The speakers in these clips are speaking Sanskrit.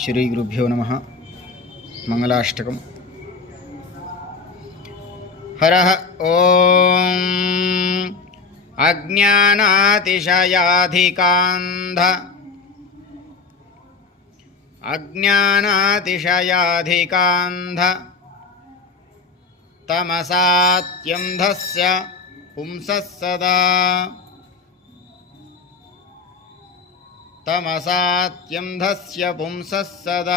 श्री गुरुभ्यो नमः। मंगलाष्टकम्। हरः ॐ अज्ञानातिशयाधिकान्ध तमसात्यन्धस्य पुंसः सदा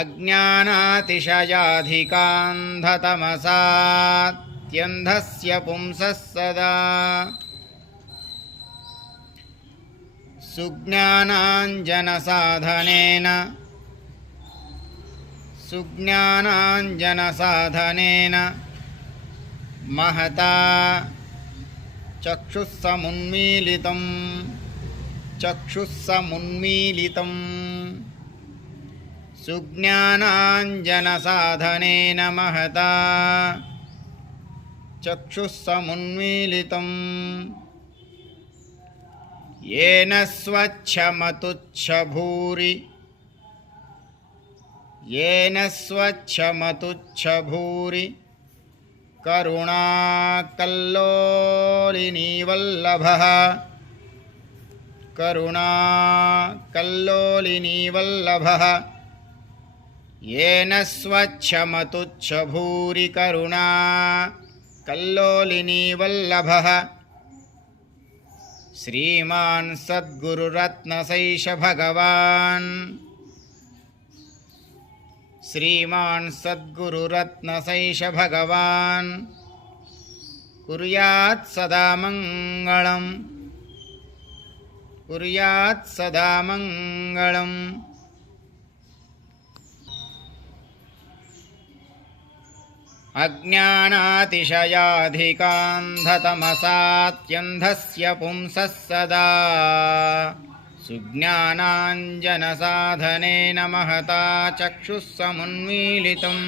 अज्ञानातिशयाधिकान्ध तमसात्यन्धस्य पुंसः सदा सुज्ञानाञ्जनसाधनेन महता चक्षुस्समुन्मीलितं सुज्ञानाञ्जनसाधनेन महता चक्षुस्समुन्मीलितं येन स्वच्छमतुच्छभूरि करुणाकल्लोलिनीवल्लभः येन स्वच्छमतुच्छभूरि करुणाकल्लोलिनीवल्लभः श्रीमान् सद्गुरुरत्नसैष भगवान् कुर्यात् सदा मङ्गलम्। अज्ञानातिशयाधिकान्धतमसात्यन्धस्य पुंसः सदा सुज्ञानाञ्जनसाधनेन महता चक्षुस्समुन्मीलितम्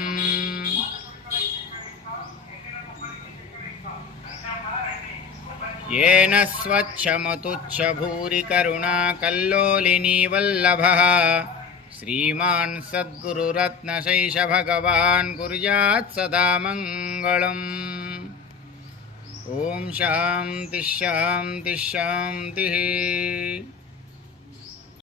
येन स्वच्छमतुच्छभूरि करुणाकल्लोलिनीवल्लभः श्रीमान् सद्गुरुरत्नशैष भगवान् कुर्यात् सदा मङ्गलम्। ॐ शान्तिः शान्तिः शान्तिः।